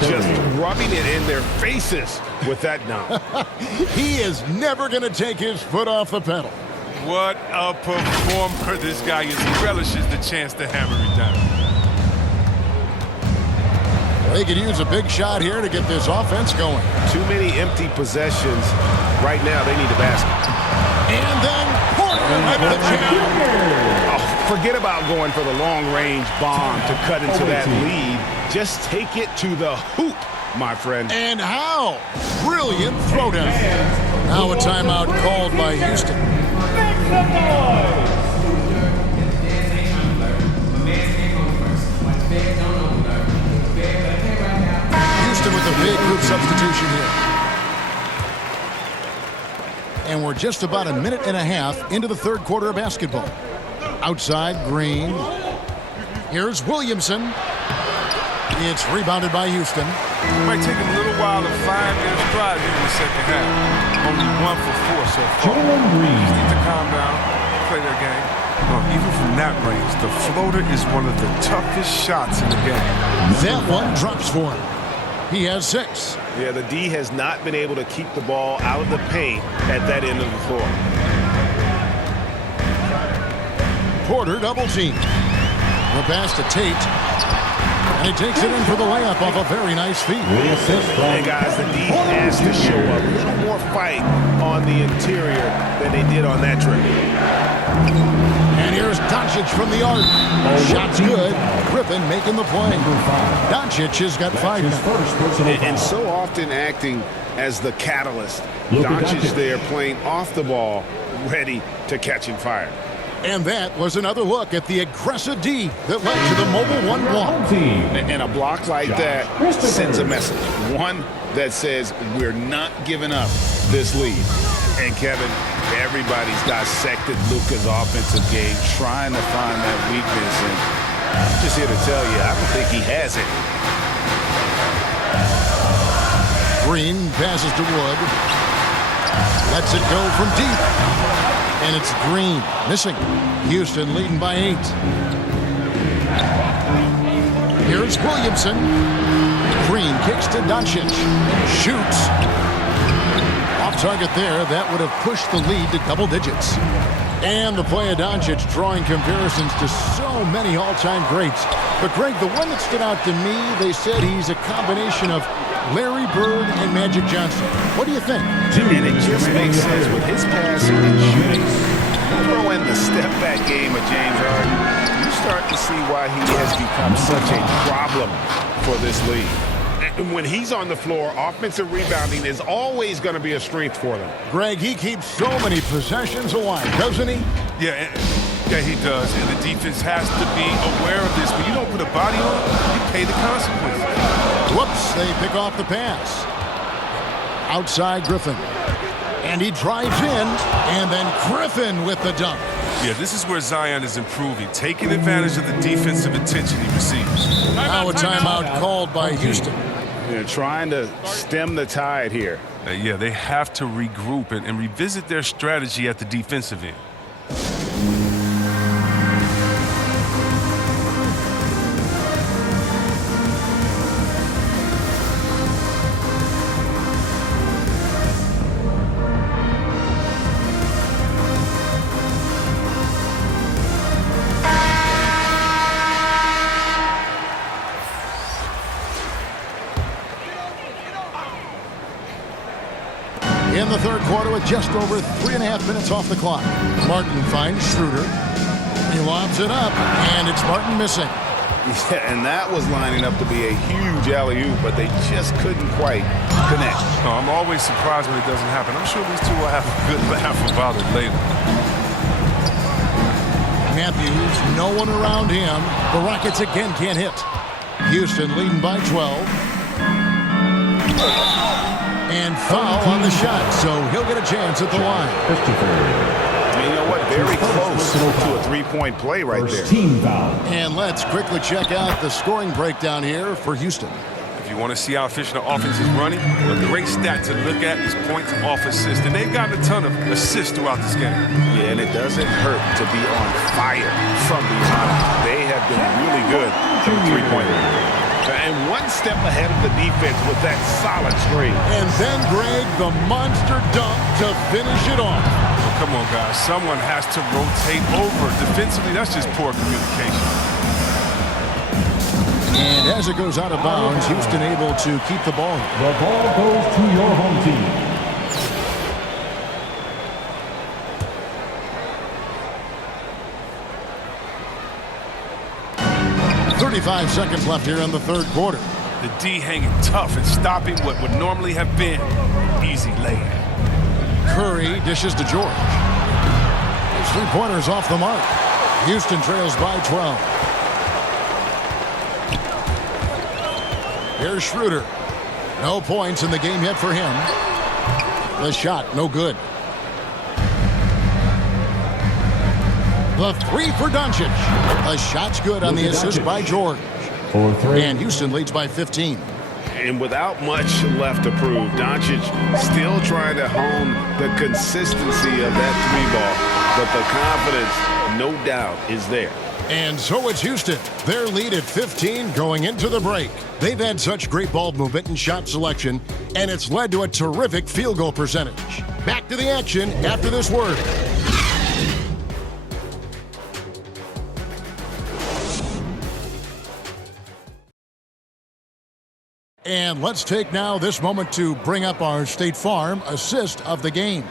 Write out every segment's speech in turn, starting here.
just rubbing it in their faces with that dunk. He is never going to take his foot off the pedal. What a performer this guy is. He relishes the chance to hammer it down. They could use a big shot here to get this offense going. Too many empty possessions. Right now, they need a basket. And then Porter at the jam. Oh, forget about going for the long-range bomb to cut into that lead. Just take it to the hoop, my friend. And how? Brilliant throwdown. Now a timeout called by Houston. Houston with a big group substitution here. And we're just about a minute and a half into the third quarter of basketball. Outside, Green. Here's Williamson. It's rebounded by Houston. It might take him a little while to find their stride here in the second half. Only 1 for 4 so far. Just need to calm down, play their game. Even from that range, the floater is one of the toughest shots in the game. That one drops for him. He has 6. Yeah, the D has not been able to keep the ball out of the paint at that end of the floor. Porter double team. The pass to Tate. And he takes it in for the layup off a very nice feed. Hey guys, the D has to show a little more fight on the interior than they did on that trip. And here's Doncic from the arc. Shot's good. Griffin making the play. Doncic has got 5 now. And so often acting as the catalyst. Doncic there playing off the ball, ready to catch and fire. And that was another look at the aggressive D that led to the mobile 1 block. And a block like that sends a message. One that says we're not giving up this lead. And Kevin, everybody's dissected Luka's offensive game, trying to find that weakness. And I'm just here to tell you, I don't think he has it. Green passes to Wood. Lets it go from deep. And it's Green missing. Houston leading by 8. Here's Williamson. Green kicks to Doncic. Shoots. Off target there. That would have pushed the lead to double digits. And the play of Doncic drawing comparisons to so many all-time greats. But Greg, the one that stood out to me, they said he's a combination of Larry Bird and Magic Johnson. What do you think? And it just makes sense with his passing and shooting. You throw in the step-back game of James Harden, you start to see why he has become such a problem for this league. And when he's on the floor, offensive rebounding is always going to be a strength for them. Greg, he keeps so many possessions alive, doesn't he? Yeah, he does. And the defense has to be aware of this. When you don't put a body on, you pay the consequences. Whoops, they pick off the pass. Outside Griffin. And he drives in, and then Griffin with the dunk. Yeah, this is where Zion is improving, taking advantage of the defensive attention he receives. Now a timeout called by Houston. They're trying to stem the tide here. Yeah, they have to regroup and revisit their strategy at the defensive end. In the third quarter with just over 3.5 minutes off the clock. Martin finds Schroeder. He lobs it up, and it's Martin missing. Yeah, and that was lining up to be a huge alley-oop, but they just couldn't quite connect. No, I'm always surprised when it doesn't happen. I'm sure these two will have a good laugh about it later. Matthews, no one around him. The Rockets again can't hit. Houston leading by 12. And foul on the shot, so he'll get a chance at the line. You know what? Very close to a three-point play right there. And let's quickly check out the scoring breakdown here for Houston. If you want to see how efficient the offense is running, a great stat to look at is points off assist. And they've gotten a ton of assists throughout this game. Yeah, and it doesn't hurt to be on fire from beyond. They have been really good from the three-point line. And one step ahead of the defense with that solid screen. And then, Greg, the monster dunk to finish it off. Oh, come on, guys. Someone has to rotate over. Defensively, that's just poor communication. And as it goes out of bounds, Houston able to keep the ball. The ball goes to your home team. 35 seconds left here in the third quarter. The D hanging tough and stopping what would normally have been easy layup. Curry dishes to George. His three-pointers off the mark. Houston trails by 12. Here's Schroeder. No points in the game yet for him. The shot, no good. The three for Doncic. The shot's good on the assist by George. And Houston leads by 15. And without much left to prove, Doncic still trying to hone the consistency of that three ball. But the confidence, no doubt, is there. And so it's Houston. Their lead at 15 going into the break. They've had such great ball movement and shot selection, and it's led to a terrific field goal percentage. Back to the action after this word. And let's take now this moment to bring up our State Farm assist of the game.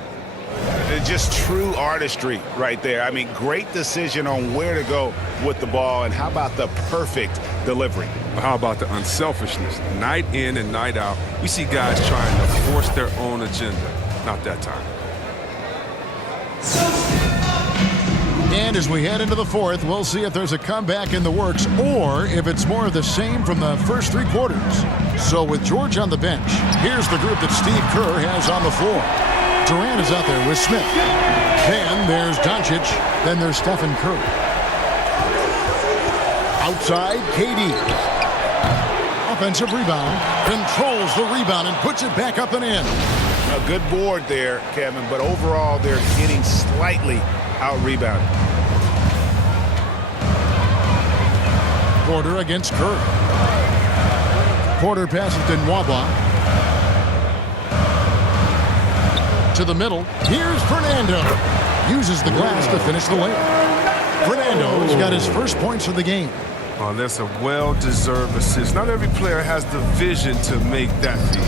Just true artistry right there. I mean, great decision on where to go with the ball, and how about the perfect delivery? How about the unselfishness? Night in and night out, we see guys trying to force their own agenda. Not that time. And as we head into the fourth, we'll see if there's a comeback in the works or if it's more of the same from the first three quarters. So with George on the bench, here's the group that Steve Kerr has on the floor. Durant is out there with Smith. Then there's Doncic. Then there's Stephen Curry. Outside, KD. Offensive rebound. Controls the rebound and puts it back up and in. A good board there, Kevin, but overall they're getting slightly out-rebounded. Porter against Curry. Porter passes to Mobb. To the middle. Here's Fernando. Uses the glass to finish the layup. Fernando's got his first points of the game. Oh, that's a well-deserved assist. Not every player has the vision to make that feed.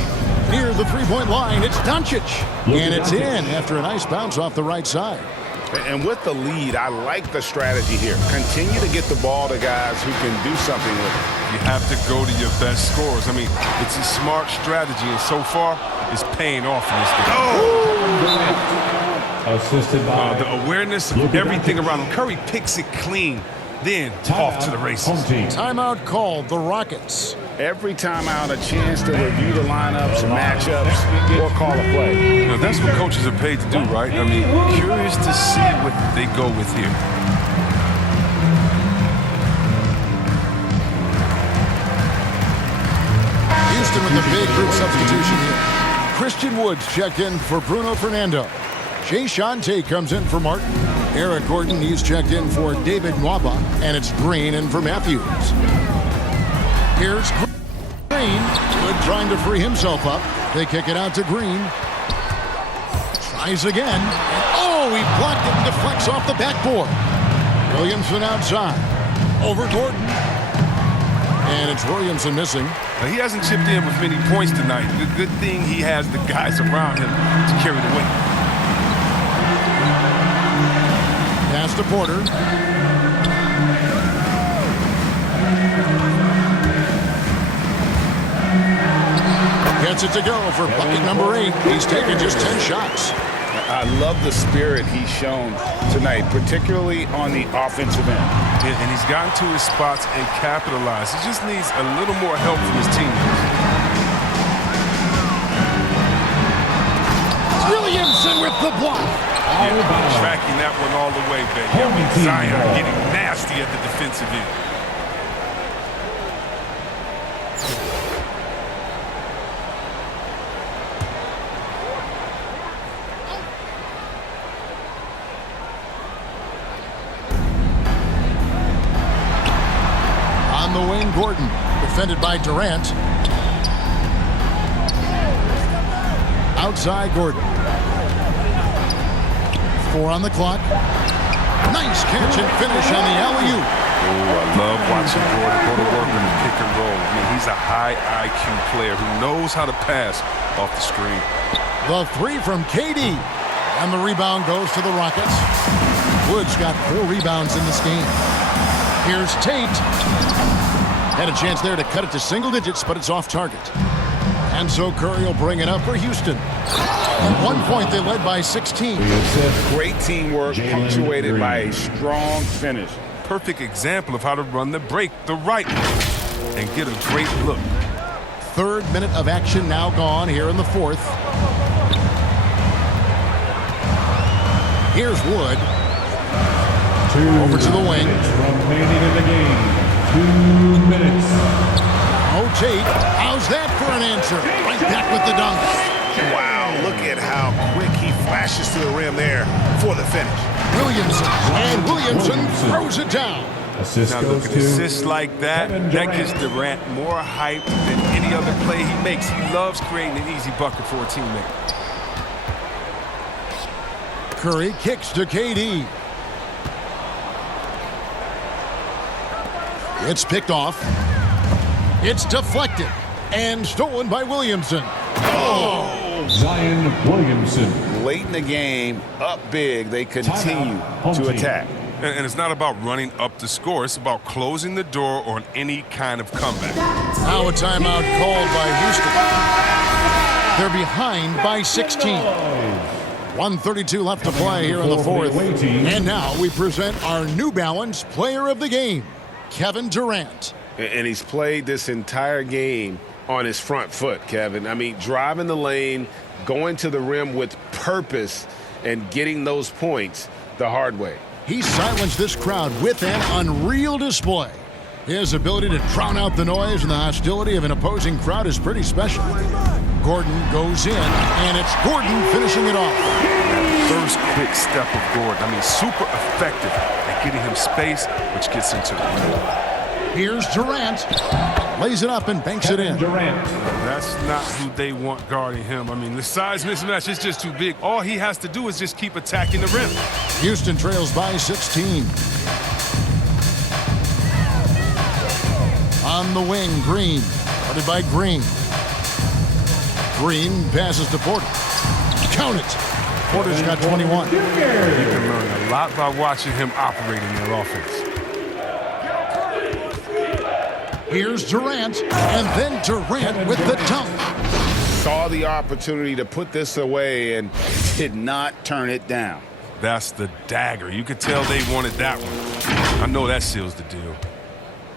Near the three-point line, it's Doncic. And it's in after a nice bounce off the right side. And with the lead, I like the strategy here. Continue to get the ball to guys who can do something with it. You have to go to your best scorers. I mean, it's a smart strategy, and so far, it's paying off in this game. Assisted by the awareness of everything around him. Curry picks it clean, then off to the races. Timeout called, the Rockets. Every timeout, a chance to review the lineups, matchups, or call a play. Now, that's what coaches are paid to do, right? I mean, curious to see what they go with here. Houston with the big group substitution here. Christian Woods checked in for Bruno Fernando. Jay Shante comes in for Martin. Eric Gordon, he's checked in for David Mobb. And it's Green in for Matthews. Here's Green. Good trying to free himself up. They kick it out to Green. Tries again. Oh, he blocked it and deflects off the backboard. Williamson outside. Over Gordon. And it's Williamson missing. Now, he hasn't chipped in with many points tonight. The good thing he has the guys around him to carry the weight. Pass to Porter. Gets it to go for bucket number 8. He's taken just 10 shots. I love the spirit he's shown tonight, particularly on the offensive end. And he's gotten to his spots and capitalized. He just needs a little more help from his teammates. Williamson with the block. Yeah, tracking that one all the way, baby. Zion getting nasty at the defensive end. On the wing, Gordon. defended by Durant. Outside Gordon. 4 on the clock. Nice catch and finish on the alley-oop. Oh, I love watching Gordon go to work in the pick and roll. I mean, he's a high IQ player who knows how to pass off the screen. The 3 from KD. And the rebound goes to the Rockets. Wood's got 4 rebounds in this game. Here's Tate. Had a chance there to cut it to single digits, but it's off target. And so Curry will bring it up for Houston. At one point, they led by 16. Great teamwork punctuated by a strong finish. Perfect example of how to run the break the right way and get a great look. 3rd minute of action now gone here in the 4th. Here's Wood. Over to the wing. Remaining in the game. 2 minutes. Oh, Tate. How's that for an answer? Right back with the dunk. Wow, look at how quick he flashes to the rim there for the finish. Williamson. And Williamson throws it down. Assist Now goes look at to assists like that. Kevin That Durant. gives Durant more hype than any other play he makes. He loves creating an easy bucket for a teammate. Curry kicks to KD. It's picked off. It's deflected and stolen by Williamson. Oh! Zion Williamson. Late in the game, up big, they continue to attack. And it's not about running up the score. It's about closing the door on any kind of comeback. Now a timeout called by Houston. They're behind by 16. 1:32 left to play here in the 4th. And now we present our New Balance Player of the Game, Kevin Durant. And he's played this entire game on his front foot, Kevin. I mean, driving the lane, going to the rim with purpose, and getting those points the hard way. He silenced this crowd with an unreal display. His ability to drown out the noise and the hostility of an opposing crowd is pretty special. Gordon goes in, and it's Gordon finishing it off. That first quick step of Gordon, I mean, super effective at getting him space, which gets into the rim. Here's Durant. Lays it up and banks it in. Durant. That's not who they want guarding him. I mean, the size mismatch is just too big. All he has to do is just keep attacking the rim. Houston trails by 16. On the wing, Green. Guarded by Green. Green passes to Porter. Count it. Porter's got 21. You can learn a lot by watching him operating their offense. Here's Durant, and then Durant with the dunk. Saw the opportunity to put this away and did not turn it down. That's the dagger. You could tell they wanted that one. I know that seals the deal.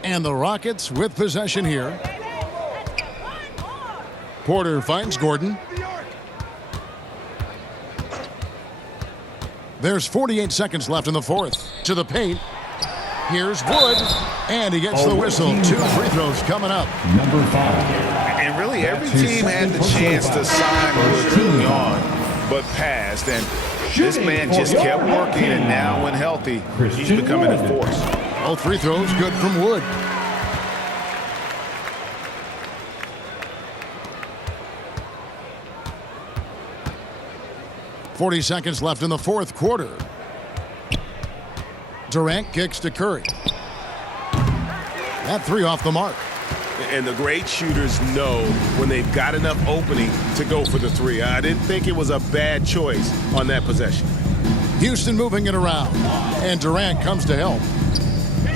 And the Rockets with possession here. Porter finds Gordon. There's 48 seconds left in the 4th. To the paint. Here's Wood. And he gets the whistle. 2 free throws coming up. Number 5. And really, every team had the chance to sign Wood early on, but passed. And this man just kept working, and now when healthy, he's becoming a force. Both free throws good from Wood. .40 seconds left in the 4th quarter. Durant kicks to Curry. That 3 off the mark. And the great shooters know when they've got enough opening to go for the 3. I didn't think it was a bad choice on that possession. Houston moving it around. And Durant comes to help.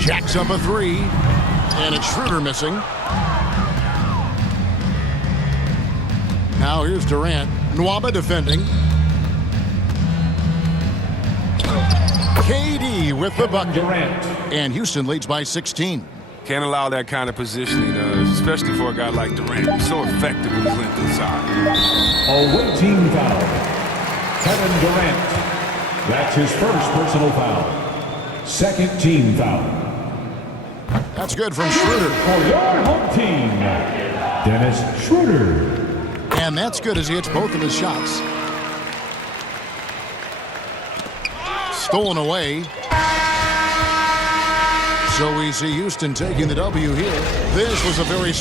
Jacks up a 3. And it's Schroeder missing. Now here's Durant. Nwaba defending. KD with the bucket. Durant. And Houston leads by 16. Can't allow that kind of positioning, especially for a guy like Durant. He's so effective with his length inside. Awaiting foul. Kevin Durant. That's his first personal foul. Second team foul. That's good from Schroeder. For your home team, Dennis Schroeder. And that's good as he hits both of his shots. Stolen away. So we see Houston taking the W here. This was a very...